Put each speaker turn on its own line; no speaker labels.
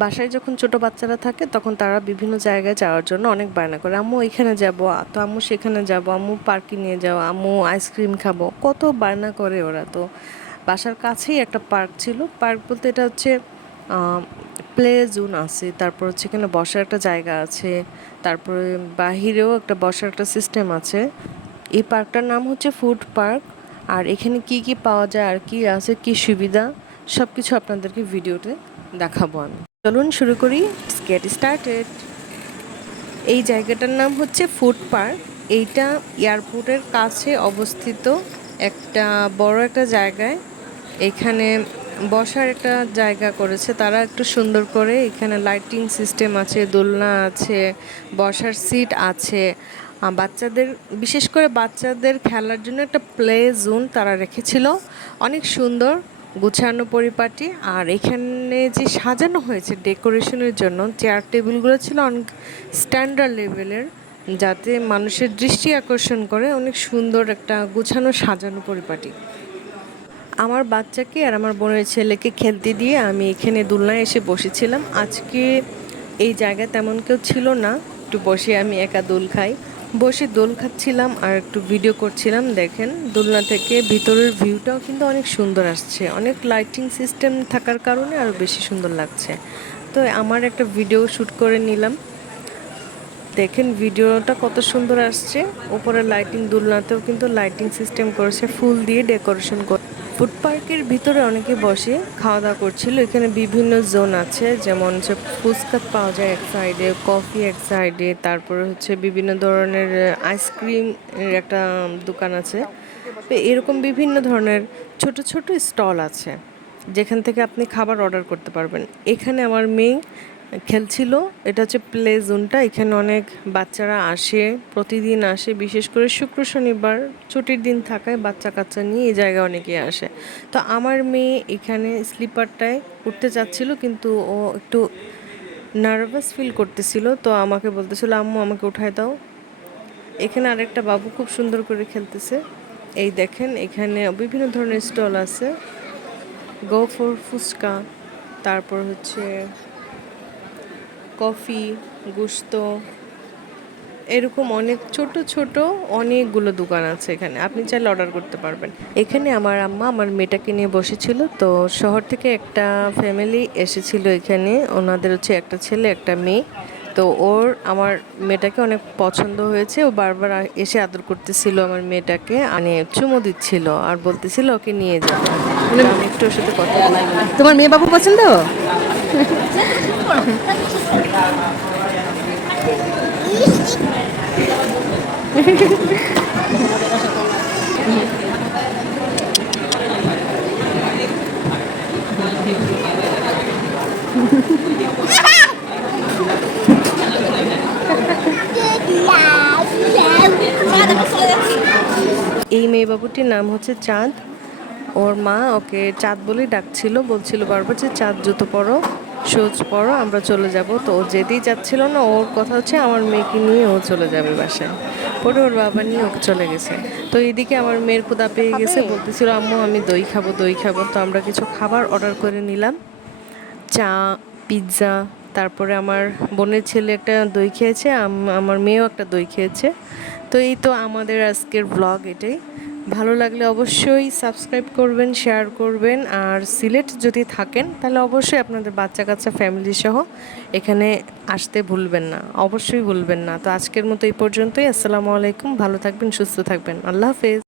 বাসায় যখন ছোট বাচ্চারা থাকে, তখন তারা বিভিন্ন জায়গায় যাওয়ার জন্য অনেক বায়না করে। আম্মু, এখানে যাব। তো আম্মু, সেখানে যাব। আম্মু, পার্কে নিয়ে যাও। আম্মু, আইসক্রিম খাব। কত বায়না করে ওরা তো। বাসার কাছেই একটা পার্ক ছিল। পার্ক বলতে এটা হচ্ছে প্লে জোন আছে। তারপর হচ্ছে এখানে বসার একটা জায়গা আছে। তারপরে বাহিরেও একটা বসার একটা সিস্টেম আছে। এই পার্কটার নাম হচ্ছে ফুড পার্ক। আর এখানে কি কি পাওয়া যায়, আর কি আছে, কি সুবিধা সব কিছু আপনাদেরকে ভিডিওতে দেখাবো আমি। চলুন শুরু করি গেট স্টার্টেড এই জায়গাটার নাম হচ্ছে ফুড পার্ক। এইটা এয়ারপোর্টের কাছে অবস্থিত একটা বড় একটা জায়গায়। এখানে বসার একটা জায়গা করেছে। তারা একটু সুন্দর করে এখানে লাইটিং সিস্টেম আছে, দোলনা আছে, বসার সিট আছে। বাচ্চাদের, বিশেষ করে বাচ্চাদের খেলার জন্য একটা প্লে জোন তারা রেখেছিল। অনেক সুন্দর। গুছানো পরিপাটি আর এখানে যে সাজানো হয়েছে ডেকোরেশনের জন্য, চেয়ার টেবিলগুলো ছিল অনেক স্ট্যান্ডার্ড লেভেলের, যাতে মানুষের দৃষ্টি আকর্ষণ করে অনেক সুন্দর একটা গুছানো সাজানো পরিপাটি। আমার বাচ্চাকে আর আমার বোনের ছেলেকে খেলতে দিয়ে আমি এখানে দুলনায় এসে বসেছিলাম। আজকে এই জায়গা তেমন কেউ ছিল না। একটু বসে আমি একা দুল খাই। বসে দোল খাচ্ছিলাম আর একটু ভিডিও করছিলাম, দেখেন। দোলনা থেকে ভিতরের ভিউটাও কিন্তু অনেক সুন্দর আসছে। অনেক লাইটিং সিস্টেম থাকার কারণে আরও বেশি সুন্দর লাগছে। তো আমার একটা ভিডিও শ্যুট করে নিলাম। দেখেন ভিডিওটা কত সুন্দর আসছে। ওপরে লাইটিং দোলনাতেও কিন্তু লাইটিং সিস্টেম করেছে, ফুল দিয়ে ডেকোরেশন করে ফুড পার্কের ভিতরে অনেকে বসে খাওয়া দাওয়া করছিল। এখানে বিভিন্ন জোন আছে, যেমন হচ্ছে ফুচকা পাওয়া যায় এক সাইডে, কফি এক সাইডে, তারপরে হচ্ছে বিভিন্ন ধরনের আইসক্রিম একটা দোকান আছে। এরকম বিভিন্ন ধরনের ছোট ছোট স্টল আছে, যেখান থেকে আপনি খাবার অর্ডার করতে পারবেন। এখানে আমার মেয়ে খেলছিল এটা হচ্ছে প্লে জোনটা এখানে অনেক বাচ্চারা আসে, প্রতিদিন আসে, বিশেষ করে শুক্র শনিবার ছুটির দিন থাকায় বাচ্চা কাচ্চা নিয়ে এই জায়গায় অনেকে আসে। তো আমার মেয়ে এখানে স্লিপারটায় উঠতে চাচ্ছিল, কিন্তু ও একটু নার্ভাস ফিল করতেছিল, তো আমাকে বলতেছিল, আম্মু, আমাকে উঠায় দাও। এখানে আরেকটা বাবু খুব সুন্দর করে খেলতেছে। এই দেখেন, এখানে বিভিন্ন ধরনের স্টল আছে। গো ফর ফুচকা, তারপর হচ্ছে কফি, গুস্ত, এরকম অনেক ছোট ছোট অনেকগুলো দোকান আছে এখানে। আপনি চাইলে অর্ডার করতে পারবেন। এখানে আমার আম্মা আমার মেয়েটাকে নিয়ে বসেছিল। তো শহর থেকে একটা ফ্যামিলি এসেছিল এখানে। ওনাদের হচ্ছে একটা ছেলে, একটা মেয়ে। তো ওর, আমার মেয়েটাকে অনেক পছন্দ হয়েছে। ও বারবার এসে আদর করতেছিল আমার মেয়েটাকে। মানে চুমো দিচ্ছিল আর বলতেছিল ওকে নিয়ে যাও। একটু ওর সাথে কথা
তোমার মেয়ে বাবু পছন্দ?
এই মেয়ে বাবুটির নাম হচ্ছে চাঁদ। ওর মা ওকে চাঁদ বলেই ডাকছিল, বলছিল বারবার যে, চাঁদ জুতো পরো। সোজ পরো আমরা চলে যাব। তো ও যেতেই যাচ্ছিল না ওর কথা হচ্ছে আমার মেয়েকে নিয়ে ও চলে যাবে বাসায়। পরে ওর বাবা নিয়ে ওকে চলে গেছে। তো এইদিকে আমার মেয়ের ক্ষুদা পেয়ে গেছে বলতেছিল আম্মু আমি দই খাব দই খাব। তো আমরা কিছু খাবার অর্ডার করে নিলাম। চা পিৎজা তারপরে আমার বোনের ছেলে একটা দই খেয়েছে আমার মেয়েও একটা দই খেয়েছে। তো এই তো আমাদের আজকের ব্লগ এটাই। ভালো লাগলে অবশ্যই সাবস্ক্রাইব করবেন, শেয়ার করবেন আর সিলেট যদি থাকেন, তাহলে অবশ্যই আপনাদের বাচ্চা কাচ্চা ফ্যামিলি সহ এখানে আসতে ভুলবেন না, অবশ্যই ভুলবেন না। তো আজকের মতো এই পর্যন্তই, আসসালামু আলাইকুম, ভালো থাকবেন, সুস্থ থাকবেন, আল্লাহ হাফেজ।